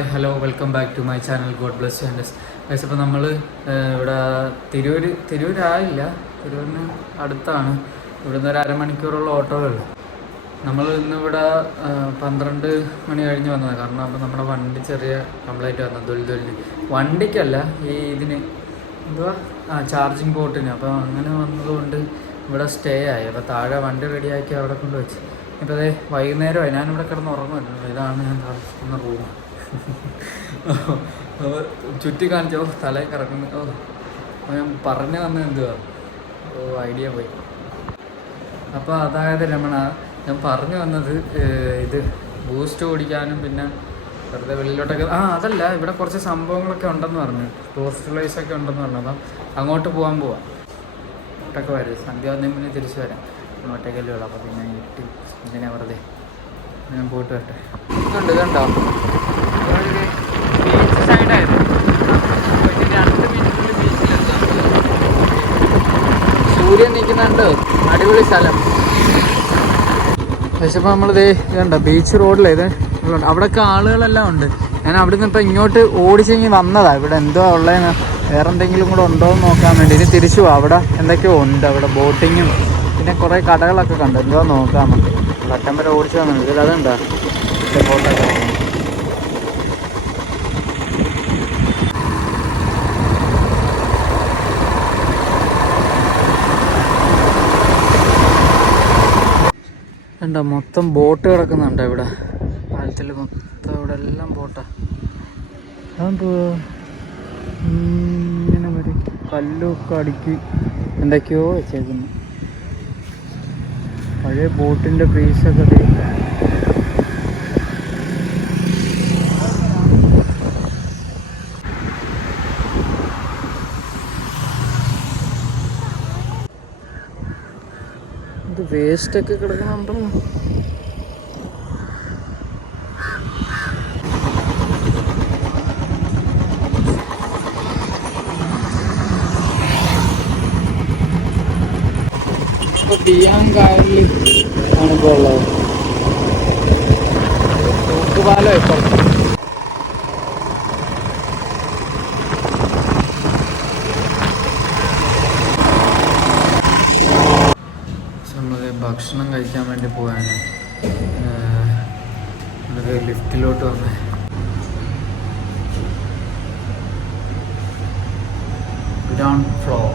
Hi hello welcome back to my channel god bless and us guys. അപ്പോൾ നമ്മൾ ഇവിടെ തിരൂരായില്ല, തിരൂരിന് അടുത്താണ്. ഇവിടുന്ന് ഒരു അരമണിക്കൂറുള്ള ഓട്ടോകളുള്ളൂ. നമ്മൾ ഇന്നിവിടെ 12 മണി കഴിഞ്ഞ് വന്നതാണ്. കാരണം അപ്പോൾ നമ്മുടെ വണ്ടി ചെറിയ കംപ്ലൈൻറ്റ് വന്നത് തൊല്ലി വണ്ടിക്കല്ല, ഈ ഇതിന് എന്തുവാ ചാർജിങ് പോർട്ടിന്. അപ്പോൾ അങ്ങനെ വന്നതുകൊണ്ട് ഇവിടെ സ്റ്റേ ആയി. അപ്പോൾ താഴെ വണ്ടി റെഡിയാക്കി അവിടെ കൊണ്ട് വെച്ച്. ഇപ്പോൾ അതേ വൈകുന്നേരമായി, ഞാനിവിടെ കിടന്ന് ഉറങ്ങുമായിരുന്നു. ഇതാണ് ഞാൻ താമസിക്കുന്ന റൂം. ചുറ്റി കാണിച്ചോ തലയിൽ കിടക്കുന്നു. ഞാൻ പറഞ്ഞു തന്നത് എന്തുവാ, ഐഡിയ പോയി. അപ്പോൾ അതായത് രമണ, ഞാൻ പറഞ്ഞു വന്നത് ഇത് ബൂസ്റ്റ് ഓടിക്കാനും പിന്നെ വെറുതെ വെളിയിലോട്ടൊക്കെ അതല്ല, ഇവിടെ കുറച്ച് സംഭവങ്ങളൊക്കെ ഉണ്ടെന്ന് പറഞ്ഞു, ടൂറിസ്റ്റ് പ്ലേസ് ഒക്കെ ഉണ്ടെന്ന് പറഞ്ഞു. അപ്പം അങ്ങോട്ട് പോകാൻ പോവാം. ഒട്ടൊക്കെ വരും, സന്ധ്യ വന്നതിന് പിന്നെ തിരിച്ചു വരാം. ഒറ്റക്കല്ലേ ഉള്ളൂ. അപ്പോൾ പിന്നെ ഇട്ട് ഇങ്ങനെ വെറുതെ ഞാൻ പോയിട്ട് വരട്ടെ. ഇതുണ്ട്, ഇതുണ്ടോ, ബീച്ച് സൈഡായിരുന്നു. 2 മിനിറ്റിൽ ബീച്ചിലെത്താം. സൂര്യൻ നിൽക്കുന്നുണ്ട്, അടിപൊളി സ്ഥലം. പക്ഷെ ഇപ്പോൾ നമ്മളിത് ഇതുണ്ടോ, ബീച്ച് റോഡിലെ ഇത് അവിടെയൊക്കെ ആളുകളെല്ലാം ഉണ്ട്. ഞാൻ അവിടെ നിന്ന് ഇപ്പോൾ ഇങ്ങോട്ട് ഓടിച്ചിങ്ങി വന്നതാണ്. ഇവിടെ എന്തോ ഉള്ളതെന്ന്, വേറെ എന്തെങ്കിലും കൂടെ ഉണ്ടോ എന്ന് നോക്കാൻ വേണ്ടി. ഇനി തിരിച്ചു പോവാം. അവിടെ എന്തൊക്കെയോ ഉണ്ട്, അവിടെ ബോട്ടിങ്ങും പിന്നെ കുറേ കടകളൊക്കെ കണ്ടു. എന്തോ നോക്കാം നമുക്ക്. വട്ടം വരെ ഓടിച്ചു വന്നു. ഇതിൽ അതുണ്ടോ ബോട്ടൊക്കെ. ഉണ്ടോ, മൊത്തം ബോട്ട് കിടക്കുന്നുണ്ട് ഇവിടെ പാലത്തിൽ മൊത്തം. ഇവിടെ എല്ലാം ബോട്ടാ. അതെന്തോ ഇങ്ങനെ വരും, കല്ലൊക്കെ അടുക്കി എന്തൊക്കെയോ വെച്ചേക്കുന്നു. പഴയ ബോട്ടിൻ്റെ പീസൊക്കെ ഇത് വേസ്റ്റൊക്കെ കിടക്കുന്നുണ്ടോ. ബിയാങ്കായലിൽ ആണിപ്പോൾ ഉള്ളത്. തൂക്കുപാലം ഇപ്പോൾ നമ്മൾ ഭക്ഷണം കഴിക്കാൻ വേണ്ടി പോവാണ്. നമുക്ക് ലിഫ്റ്റിലോട്ട് വന്നേ. Ground floor.